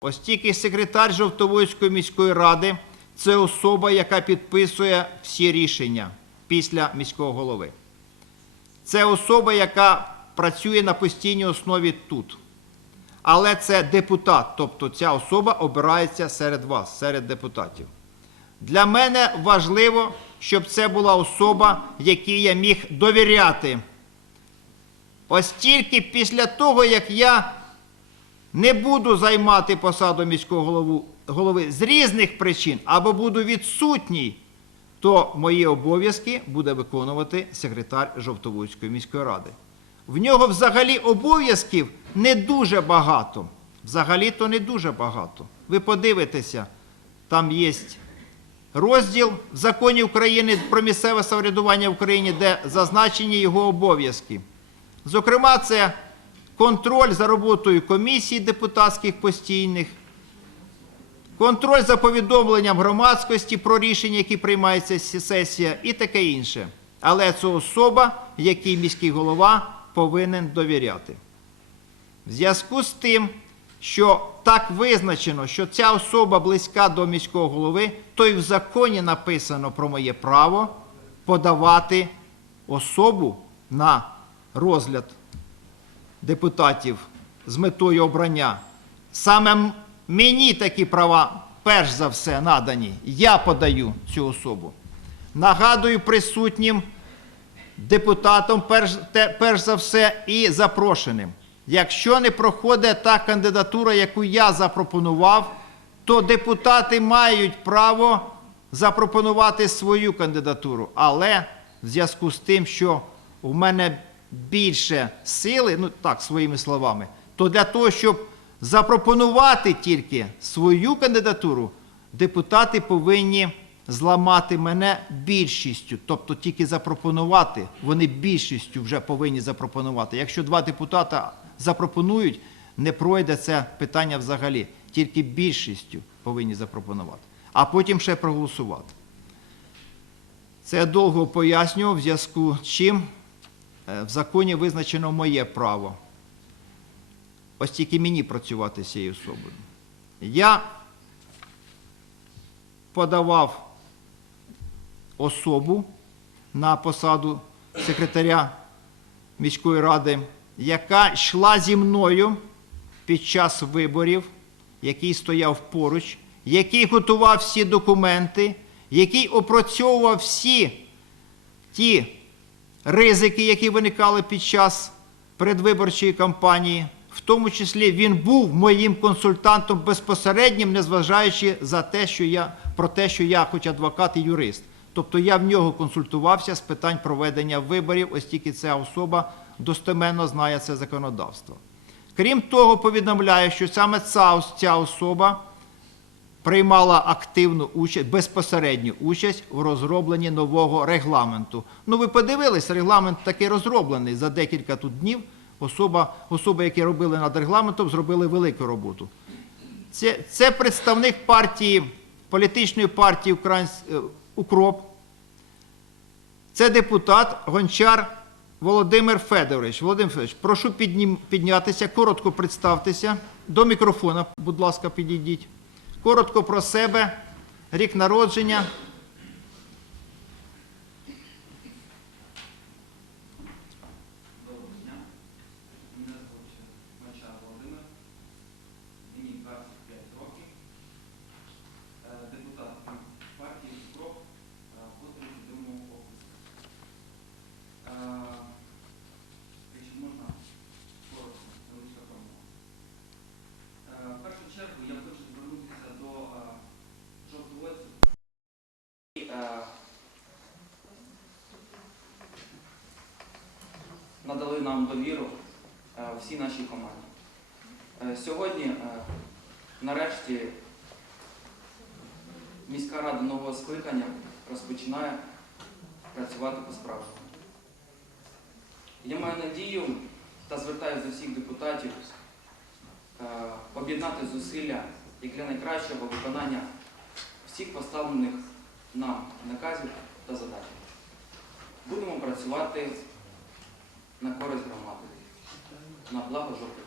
Ось тільки секретар Жовтоводської міської ради це особа, яка підписує всі рішення після міського голови. Це особа, яка працює на постійній основі тут. Але це депутат, тобто ця особа обирається серед вас, серед депутатів. Для мене важливо, щоб це була особа, якій я міг довіряти. Ось тільки після того, як я не буду займати посаду міського голову, голови з різних причин або буду відсутній, то мої обов'язки буде виконувати секретар Жовтоводської міської ради. В нього взагалі обов'язків не дуже багато. Взагалі-то не дуже багато. Ви подивитеся, там є розділ в законі України про місцеве самоврядування в Україні, де зазначені його обов'язки. Зокрема, це контроль за роботою комісій депутатських постійних, контроль за повідомленням громадськості про рішення, які приймається сесія, і таке інше. Але це особа, якій міський голова повинен довіряти. В зв'язку з тим, що так визначено, що ця особа близька до міського голови, то й в законі написано про моє право подавати особу на розгляд депутатів з метою обрання. Саме мені такі права перш за все надані. Я подаю цю особу. Нагадую присутнім депутатам, перш, те- перш за все, і запрошеним. Якщо не проходить та кандидатура, яку я запропонував, то депутати мають право запропонувати свою кандидатуру. Але в зв'язку з тим, що в мене більше сили, ну так, своїми словами, то для того, щоб запропонувати тільки свою кандидатуру, депутати повинні зламати мене більшістю, тобто тільки запропонувати, вони більшістю вже повинні запропонувати. Якщо два депутата запропонують, не пройде це питання взагалі. Тільки більшістю повинні запропонувати, а потім ще проголосувати. Це я довго пояснював, в зв'язку з чим в законі визначено моє право. Ось тільки мені працювати з цією особою. Я подавав особу на посаду секретаря міської ради, яка йшла зі мною під час виборів, який стояв поруч, який готував всі документи, який опрацьовував всі ті ризики, які виникали під час передвиборчої кампанії. В тому числі він був моїм консультантом безпосереднім, незважаючи за те, що я, про те, що я хоч адвокат і юрист. Тобто я в нього консультувався з питань проведення виборів, ось тільки ця особа достеменно знає це законодавство. Крім того, повідомляю, що саме ця, ця особа приймала активну участь, безпосередню участь у розробленні нового регламенту. Ну, ви подивились, регламент такий розроблений за декілька тут днів. Особа, особи, які робили над регламентом, зробили велику роботу. Це, це представник партії, політичної партії е, Укроп. Це депутат Гончар Володимир Федорович. Володимир Федорович, прошу піднім, піднятися, коротко представтеся. До мікрофона, будь ласка, підійдіть. Коротко про себе, рік народження. Доброго дня. Мене звуть Мачар Володимир. Мені 25 років. Е, Депутат партії СПРОП по 32 окрузі. Е, Якщо можна, коротко, невеличка промова. Е, В першу чергу я хочу звернутися до е, жовтоводців. І, е, надали нам довіру е, всій нашій команді. Е, Сьогодні, е, нарешті, міська рада нового скликання розпочинає працювати по-справжньому. Я маю надію та звертаюся до всіх депутатів об'єднати зусилля як для найкращого виконання всіх поставлених нам наказів та задач. Будемо працювати на користь громади, на благо жовтих.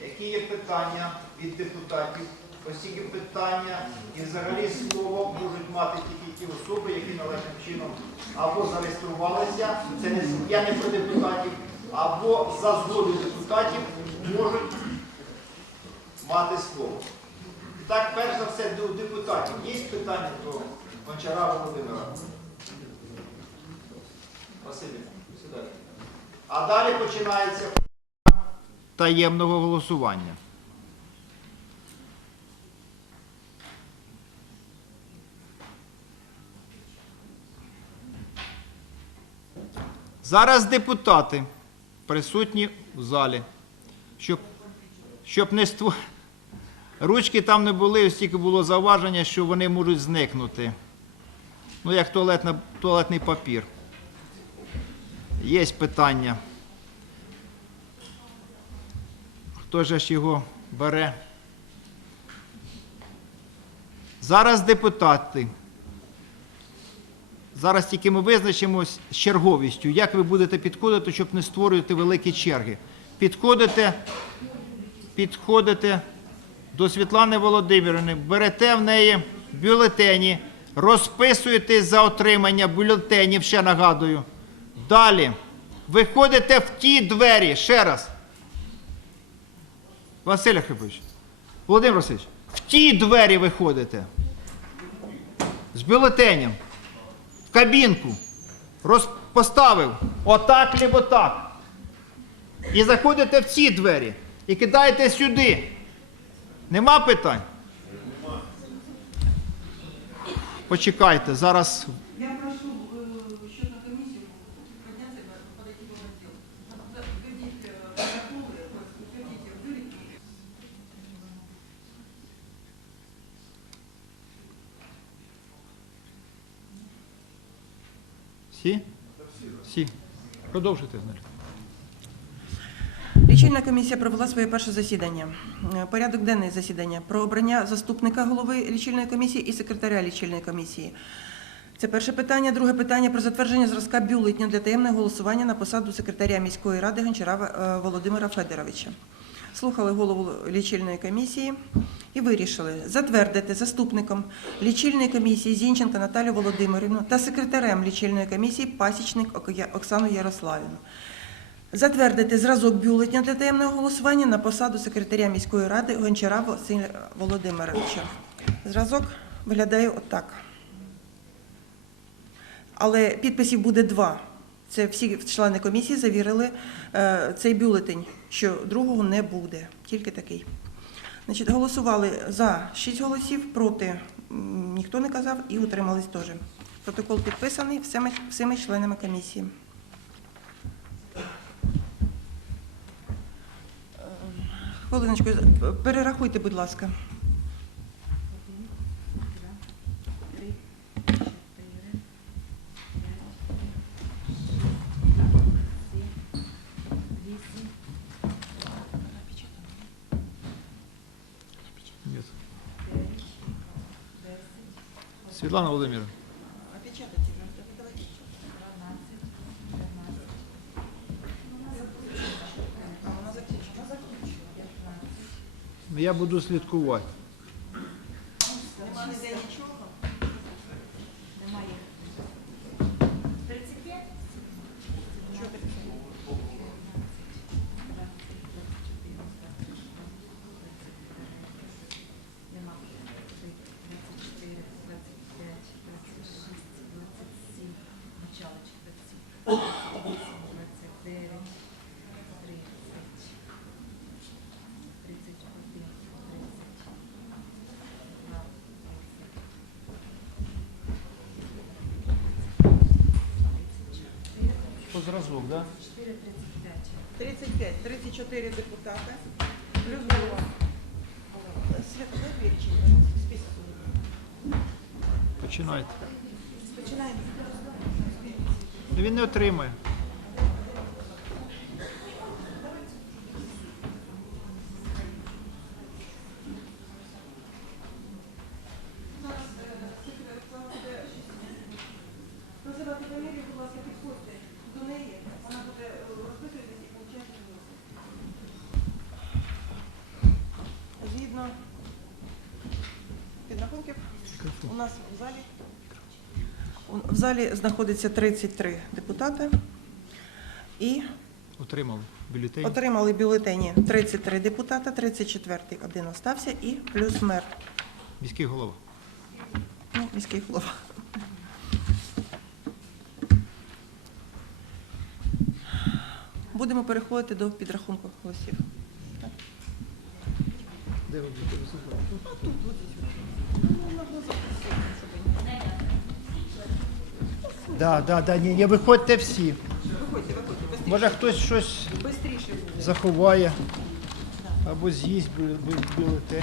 Які є питання від депутатів? Оскільки питання і взагалі слово можуть мати тільки ті особи, які належним чином або зареєструвалися, це не я не про депутатів, або за згодою депутатів можуть мати слово. Так, перш за все, до депутатів. Є питання до Гончара Володимира? Василь. А далі починається таємного голосування. Зараз депутати присутні в залі, щоб, щоб не ство... Ручки там не були, оскільки було зауваження, що вони можуть зникнути. Ну, як туалетний папір. Є питання. Хто же ж його бере? Зараз депутати. Зараз тільки ми визначимось з черговістю, як ви будете підходити, щоб не створювати великі черги. Підходите, підходите до Світлани Володимирівни, берете в неї бюлетені, розписуєте за отримання бюлетенів, ще нагадую. Далі. Виходите в ті двері, ще раз. Василь Архипович, Володимир Васильович, в ті двері виходите. З бюлетенем. В кабінку. Роз... Поставив. Отак, либо так. І заходите в ці двері. І кидаєте сюди. Нема питань? Почекайте, зараз Продовжуйте, Знель. Лічильна комісія провела своє перше засідання. Е, Порядок денний засідання про обрання заступника голови лічильної комісії і секретаря лічильної комісії. Це перше питання. Друге питання про затвердження зразка бюлетня для таємного голосування на посаду секретаря міської ради Гончара е, Володимира Федоровича. Слухали голову лічильної комісії і вирішили затвердити заступником лічильної комісії Зінченка Наталію Володимирівну та секретарем лічильної комісії Пасічник Оксану Ярославівну. Затвердити зразок бюлетня для таємного голосування на посаду секретаря міської ради Гончара Василя Володимировича. Зразок виглядає отак. Але підписів буде два. Це всі члени комісії завірили е, цей бюлетень, що другого не буде, тільки такий. Значить, голосували за 6 голосів, проти ніхто не казав і утримались теж. Протокол підписаний всіми, всіми членами комісії. Хвилиночку, перерахуйте, будь ласка. Світлана Володимирівна. Я буду слідкувати. Зразок, так? Да? 35, 34 депутата, плюс голова. Света, дай перечень, список. Починайте. Починаємо. Він не отримає. Називати фамілію, будь ласка, підходьте до неї. Вона буде е, розписуватися і получати. підрахунків. У нас в залі, в залі знаходиться 33 депутати і Отримав бюлетень. отримали бюлетені 33 депутата, 34-й один остався і плюс мер, Міський голова. ну, міський голова. Будемо переходити до підрахунку голосів. Де ви будете виступати? Да, да, да, ні, ні, виходьте всі. Виходьте, виходьте, Може хтось щось швидше заховає або з'їсть бю- бю- бюлетень.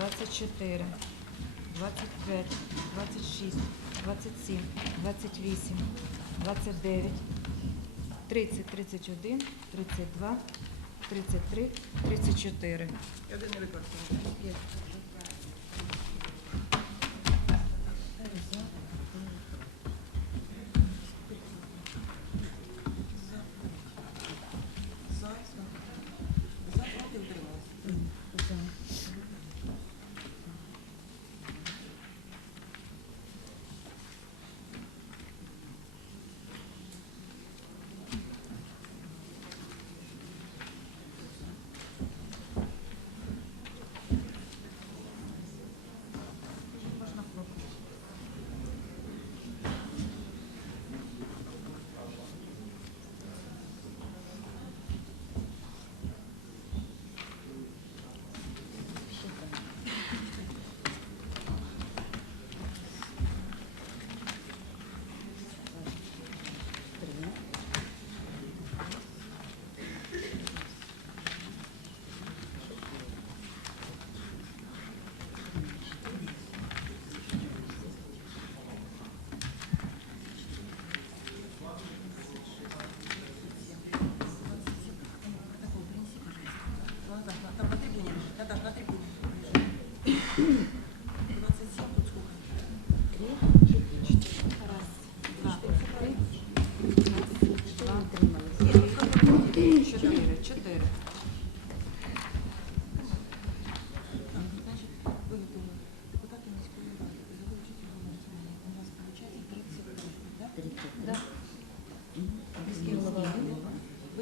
24, 25, 26, 27, 28, 29, 30, 31, 32, 33, 34. Я не використовую.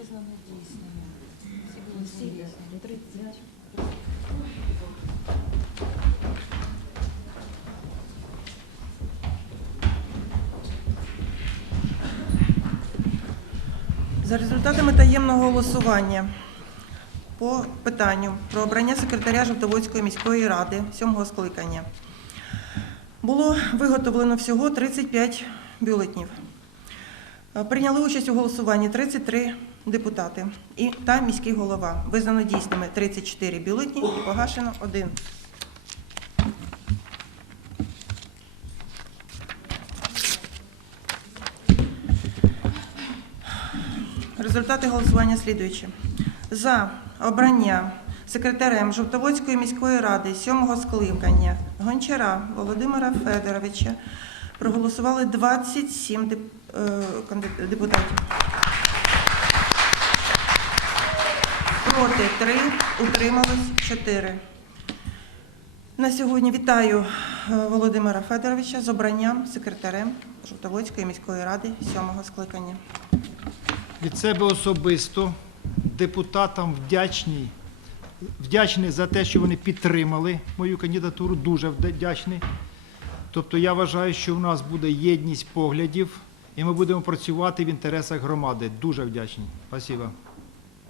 Визнано дійсними. Всі були всі дійсні. 30. За результатами таємного голосування по питанню про обрання секретаря Жовтоводської міської ради сьомого скликання було виготовлено всього 35 бюлетнів. Прийняли участь у голосуванні 33 депутати і та міський голова. Визнано дійсними 34 бюлетні і погашено один. Результати голосування слідуючі. За обрання секретарем Жовтоводської міської ради сьомого скликання Гончара Володимира Федоровича проголосували 27 деп- е, депутатів. Проти 3, утрималось 4. На сьогодні вітаю е, Володимира Федоровича з обранням секретарем Жовтоводської міської ради сьомого скликання. Від себе особисто депутатам вдячний, вдячний за те, що вони підтримали мою кандидатуру, дуже вдячний. Тобто я вважаю, що у нас буде єдність поглядів і ми будемо працювати в інтересах громади. Дуже вдячні. Спасибо.